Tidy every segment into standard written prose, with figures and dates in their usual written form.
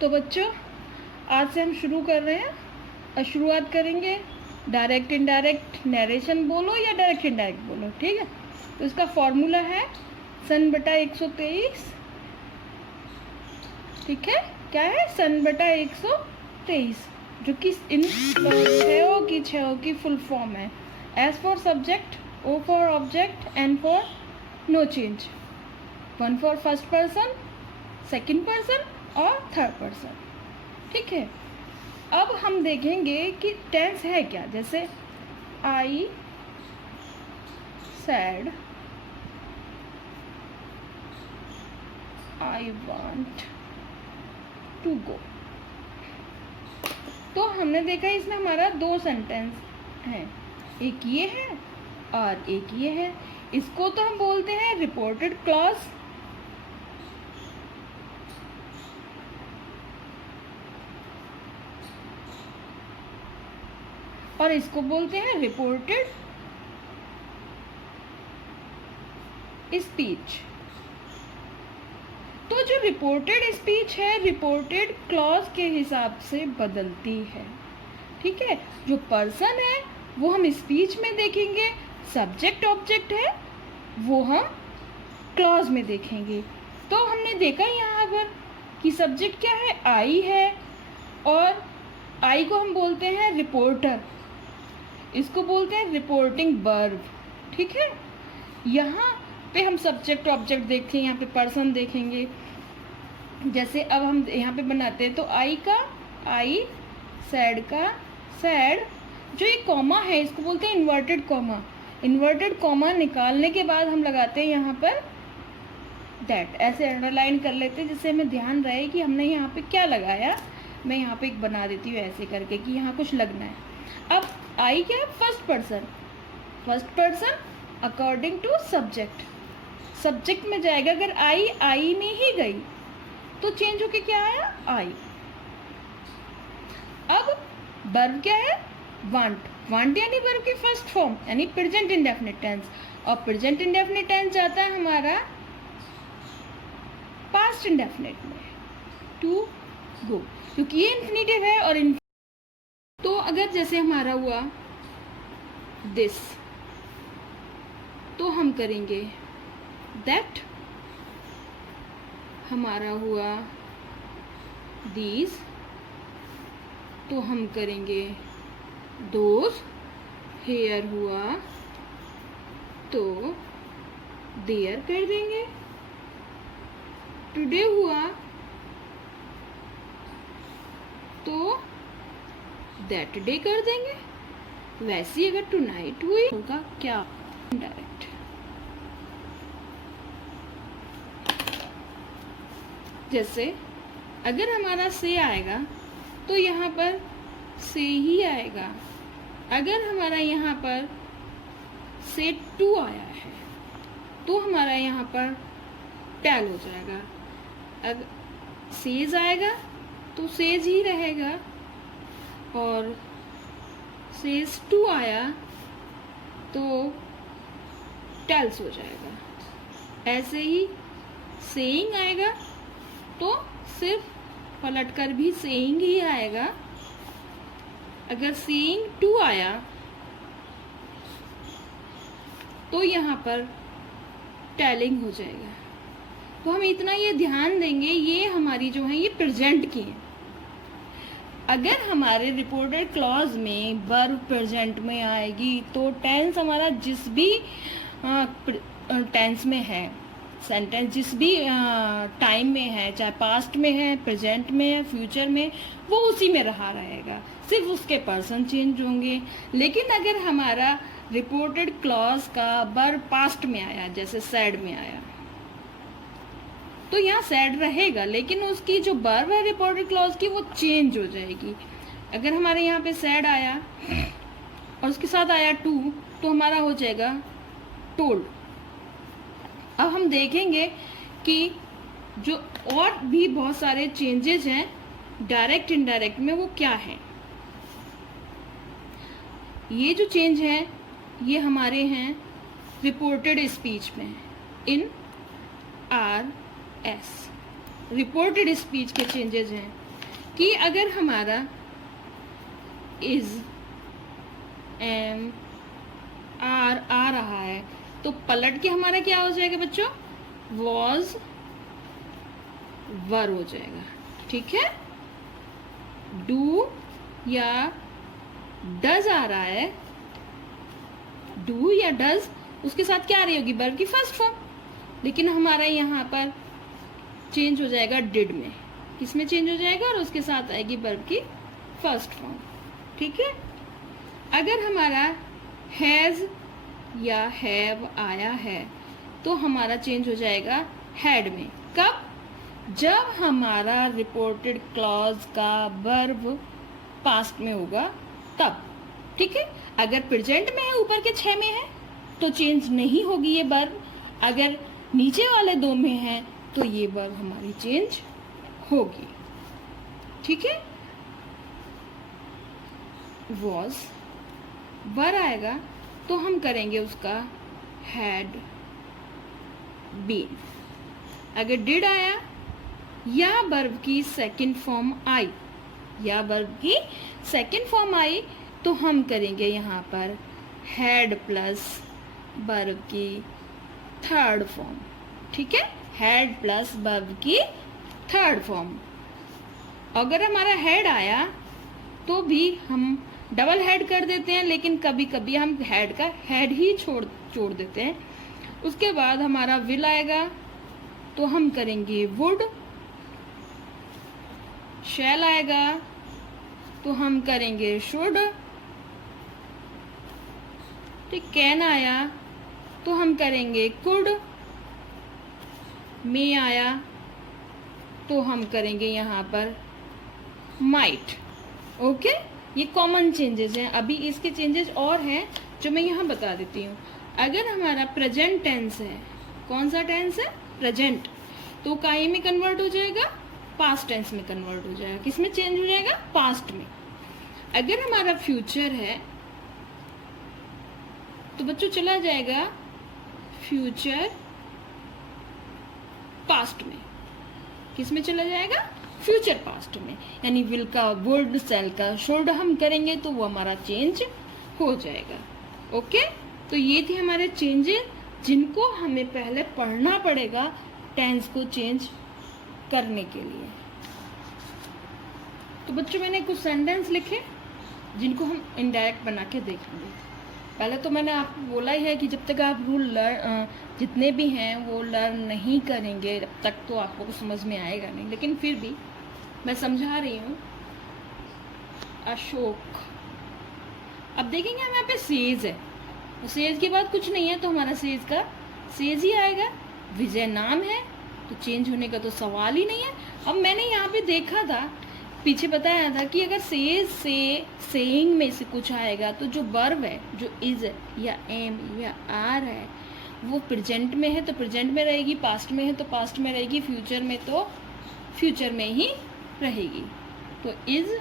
तो बच्चों आज से हम शुरू कर रहे हैं और शुरुआत करेंगे डायरेक्ट इनडायरेक्ट नरेशन बोलो या डायरेक्ट इनडायरेक्ट बोलो, ठीक है। तो इसका फॉर्मूला है सन बटा 123, ठीक है। क्या है? सन बटा 123, जो कि इन छो की फुल फॉर्म है। S for subject, O for object, N for no change, one for first person, second person और थर्ड पर्सन, ठीक है। अब हम देखेंगे कि टेंस है क्या। जैसे I said, I want to go. तो हमने देखा इसमें हमारा दो सेंटेंस हैं, एक ये है और एक ये है। इसको तो हम बोलते हैं रिपोर्टेड क्लॉज, और इसको बोलते हैं रिपोर्टेड स्पीच। तो जो रिपोर्टेड स्पीच है रिपोर्टेड क्लॉज के हिसाब से बदलती है, ठीक है। जो पर्सन है वो हम स्पीच में देखेंगे, सब्जेक्ट ऑब्जेक्ट है वो हम क्लॉज में देखेंगे। तो हमने देखा यहाँ पर कि सब्जेक्ट क्या है, आई है, और आई को हम बोलते हैं रिपोर्टर, इसको बोलते हैं रिपोर्टिंग वर्ब, ठीक है। यहाँ पे हम सब्जेक्ट ऑब्जेक्ट देखते हैं, यहाँ पे पर्सन देखेंगे। जैसे अब हम यहाँ पे बनाते हैं तो आई का आई, सैड का सैड। जो ये कॉमा है इसको बोलते हैं इन्वर्टेड कॉमा। इन्वर्टेड कॉमा निकालने के बाद हम लगाते हैं यहाँ पर दैट, ऐसे अंडरलाइन कर लेते हैं जिससे हमें ध्यान रहे कि हमने यहाँ पे क्या लगाया। मैं यहाँ पे एक बना देती हूँ ऐसे करके कि यहाँ कुछ लगना है। अब आई क्या है? First person, first person according to subject, subject में जाएगा। अगर आई में ही गई तो चेंज होके क्या आया? आई। अब वर्ब क्या है? वांट, वांट यानी वर्ब की फर्स्ट फॉर्म यानी प्रेजेंट इंडेफिनिट टेंस, और प्रेजेंट इंडेफिनिट टेंस जाता है हमारा पास्ट इंडेफिनिट में, टू गो, क्योंकि ये इंफिनिटिव है। और तो अगर जैसे हमारा हुआ दिस तो हम करेंगे दैट, हमारा हुआ दीज तो हम करेंगे दोज, हेयर हुआ तो देयर कर देंगे, टुडे हुआ तो दैट डे कर देंगे। वैसे अगर टुनाइट हुई होगा क्या? डायरेक्ट। जैसे अगर हमारा से आएगा तो यहाँ पर से ही आएगा। अगर हमारा यहाँ पर से टू आया है तो हमारा यहाँ पर टैल हो जाएगा। अगर सेज आएगा तो सेज ही रहेगा, और सेज टू आया तो टेल्स हो जाएगा। ऐसे ही सेइंग आएगा तो सिर्फ पलटकर भी सेइंग ही आएगा। अगर सेइंग टू आया तो यहाँ पर टेलिंग हो जाएगा। तो हम इतना ये ध्यान देंगे, ये हमारी जो है ये प्रेजेंट की है। अगर हमारे रिपोर्टेड क्लॉज में वर्ब प्रेजेंट में आएगी तो टेंस हमारा जिस भी टेंस में है, सेंटेंस जिस भी टाइम में है, चाहे पास्ट में है, प्रेजेंट में है, फ्यूचर में, वो उसी में रहा रहेगा, सिर्फ उसके पर्सन चेंज होंगे। लेकिन अगर हमारा रिपोर्टेड क्लॉज का वर्ब पास्ट में आया, जैसे सैड में आया, तो यहाँ सैड रहेगा, लेकिन उसकी जो वर्ब है रिपोर्टेड क्लॉज की वो चेंज हो जाएगी। अगर हमारे यहाँ पे सैड आया और उसके साथ आया टू तो हमारा हो जाएगा टोल्ड। अब हम देखेंगे कि जो और भी बहुत सारे चेंजेस हैं डायरेक्ट इनडायरेक्ट में, वो क्या है। ये जो चेंज है ये हमारे हैं रिपोर्टेड स्पीच में, इन आर एस रिपोर्टेड स्पीच के चेंजेस हैं। कि अगर हमारा इज एम आर आ रहा है तो पलट के हमारा क्या हो जाएगा बच्चों, वॉज वर हो जाएगा। ठीक है, डू या डज आ रहा है, डू या डज उसके साथ क्या आ रही होगी, वर्ब की फर्स्ट फॉर्म, लेकिन हमारा यहाँ पर चेंज हो जाएगा डिड में, किसमें चेंज हो जाएगा, और उसके साथ आएगी वर्ब की फर्स्ट फॉर्म। ठीक है, अगर हमारा हैज़ या हैव आया है तो हमारा चेंज हो जाएगा हैड में। कब, जब हमारा रिपोर्टेड क्लॉज का वर्ब पास्ट में होगा तब। ठीक है, अगर प्रेजेंट में है, ऊपर के 6 में है तो चेंज नहीं होगी ये वर्ब, अगर नीचे वाले 2 में है तो ये वर्ब हमारी चेंज होगी। ठीक है, वॉज वर आएगा तो हम करेंगे उसका हैड बीन। अगर डिड आया या वर्ब की सेकंड फॉर्म आई, या वर्ब की सेकंड फॉर्म आई तो हम करेंगे यहाँ पर हैड प्लस वर्ब की थर्ड फॉर्म। ठीक है, हैड प्लस वर्ब की थर्ड फॉर्म। अगर हमारा हैड आया तो भी हम डबल हेड कर देते हैं, लेकिन कभी कभी हम हेड का हेड ही छोड़ देते हैं। उसके बाद हमारा विल आएगा तो हम करेंगे वुड, शैल आएगा तो हम करेंगे शुड, ठीक, कैन आया तो हम करेंगे कुड, मे आया तो हम करेंगे यहाँ पर माइट। ओके, ये कॉमन चेंजेस हैं। अभी इसके चेंजेस और हैं जो मैं यहाँ बता देती हूँ। अगर हमारा प्रेजेंट टेंस है, कौन सा टेंस है, प्रेजेंट, तो काई में कन्वर्ट हो जाएगा, पास्ट टेंस में कन्वर्ट हो जाएगा। किस में चेंज हो जाएगा, पास्ट में। अगर हमारा फ्यूचर है तो बच्चों चला जाएगा फ्यूचर पास्ट में। किस में चला जाएगा, फ्यूचर पास्ट में। यानी विल का वुड, सेल का शुड हम करेंगे तो वो हमारा चेंज हो जाएगा। ओके, तो ये थे हमारे चेंजेस जिनको हमें पहले पढ़ना पड़ेगा टेंस को चेंज करने के लिए। तो बच्चों मैंने कुछ सेंटेंस लिखे जिनको हम इनडायरेक्ट बना के देखेंगे। पहले तो मैंने आपको बोला ही है कि जब तक आप रूल जितने भी हैं वो लर्न नहीं करेंगे तब तक तो आपको कुछ समझ में आएगा नहीं, लेकिन फिर भी मैं समझा रही हूँ। अशोक, अब देखेंगे हम यहाँ पे सेज है, सेज के बाद कुछ नहीं है तो हमारा सेज का सेज ही आएगा। विजय नाम है तो चेंज होने का तो सवाल ही नहीं है। अब मैंने यहाँ पे देखा था, पीछे बताया था कि अगर सेज से सेइंग में से कुछ आएगा तो जो वर्ब है, जो इज या एम या आर है, वो प्रेजेंट में है तो प्रेजेंट में रहेगी, पास्ट में है तो पास्ट में रहेगी, फ्यूचर में तो फ्यूचर में ही रहेगी। तो इज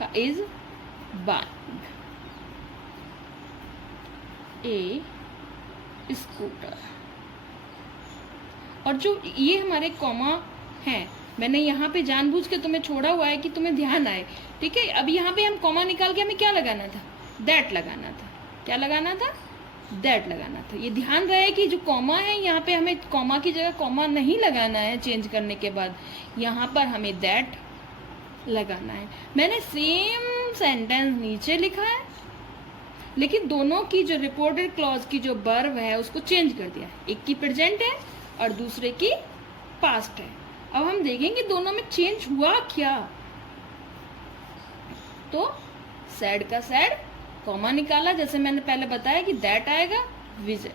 का इज बाइंग ए स्कूटर। और जो ये हमारे कॉमा हैं, मैंने यहाँ पे जानबूझ के तुम्हें छोड़ा हुआ है कि तुम्हें ध्यान आए। ठीक है, अब यहाँ पे हम कॉमा निकाल के हमें क्या लगाना था, दैट लगाना था। क्या लगाना था, दैट लगाना था। ये ध्यान रहे कि जो कॉमा है यहाँ पे हमें कॉमा की जगह कॉमा नहीं लगाना है चेंज करने के बाद, यहाँ पर हमें दैट लगाना है। मैंने सेम सेंटेंस नीचे लिखा है लेकिन दोनों की जो रिपोर्टेड क्लॉज की जो वर्ब है उसको चेंज कर दिया। एक की प्रेजेंट है और दूसरे की पास्ट है। अब हम देखेंगे दोनों में चेंज हुआ क्या। तो सैड का सैड कॉमा निकाला, जैसे मैंने पहले बताया कि दैट आएगा विजय।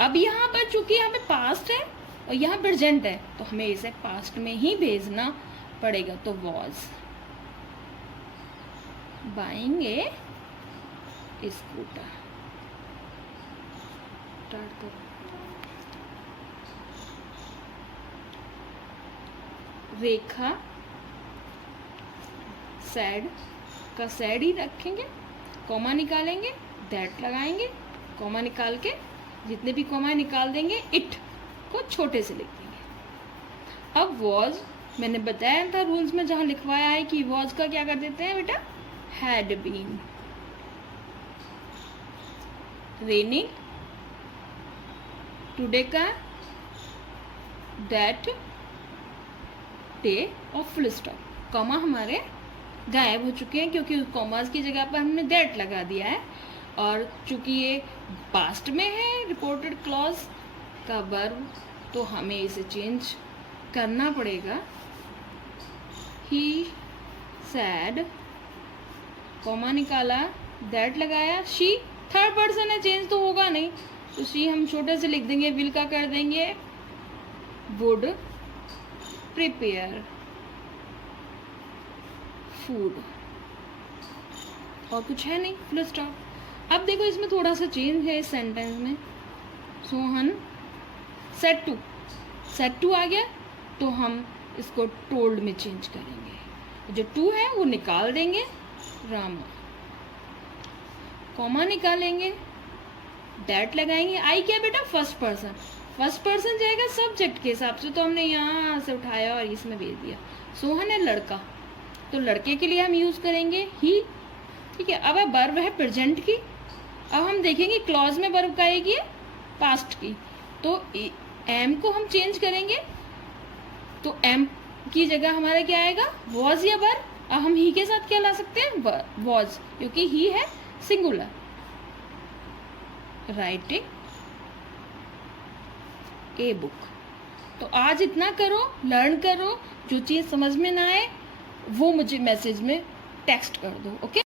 अब यहाँ पर चूंकि यहाँ पे पास्ट है और यहाँ प्रेजेंट है तो हमें इसे पास्ट में ही भेजना पड़ेगा। तो was buying A scooter. Start करो। रेखा सैड का सैड ही रखेंगे, कॉमा निकालेंगे, दैट लगाएंगे, कॉमा निकाल के जितने भी कॉमा निकाल देंगे, इट को छोटे से लिख देंगे। अब वॉज मैंने बताया था रूल्स में जहाँ लिखवाया है कि वॉज का क्या कर देते हैं बेटा, हैड बीन। रेनिंग टुडे का दैट डे और फुल स्टॉप, कॉमा हमारे गायब हो चुके हैं क्योंकि कॉमास की जगह पर हमने दैट लगा दिया है। और चूंकि ये पास्ट में है रिपोर्टेड क्लॉज का वर्ब, तो हमें इसे चेंज करना पड़ेगा। ही सैड, कॉमा निकाला, दैट लगाया, शी थर्ड पर्सन है, चेंज तो होगा नहीं, तो शी हम छोटे से लिख देंगे, विल का कर देंगे वुड प्रिपेयर फूड, और कुछ है नहीं, फुल स्टॉप। अब देखो इसमें थोड़ा सा चेंज है इस सेंटेंस में। सोहन सेट टू आ गया, तो हम इसको टोल्ड में चेंज करेंगे, जो टू है वो निकाल देंगे, रामा, कॉमा निकालेंगे, दैट लगाएंगे। आई क्या बेटा, फर्स्ट पर्सन जाएगा सब्जेक्ट के हिसाब से, तो हमने यहाँ से उठाया और इसमें भेज दिया। सोहन है लड़का, तो लड़के के लिए हम यूज़ करेंगे ही, ठीक है। अब वर्ब है प्रेजेंट की, अब हम देखेंगे क्लॉज में वर्ब का आएगी पास्ट की, तो एम को हम चेंज करेंगे, तो एम की जगह हमारा क्या आएगा, वॉज या वर्ब। अब हम ही के साथ क्या ला सकते हैं, वॉज, क्योंकि ही है सिंगुलर। Writing a book. तो आज इतना करो, लर्न करो, जो चीज़ समझ में ना आए वो मुझे मैसेज में टेक्स्ट कर दो, ओके।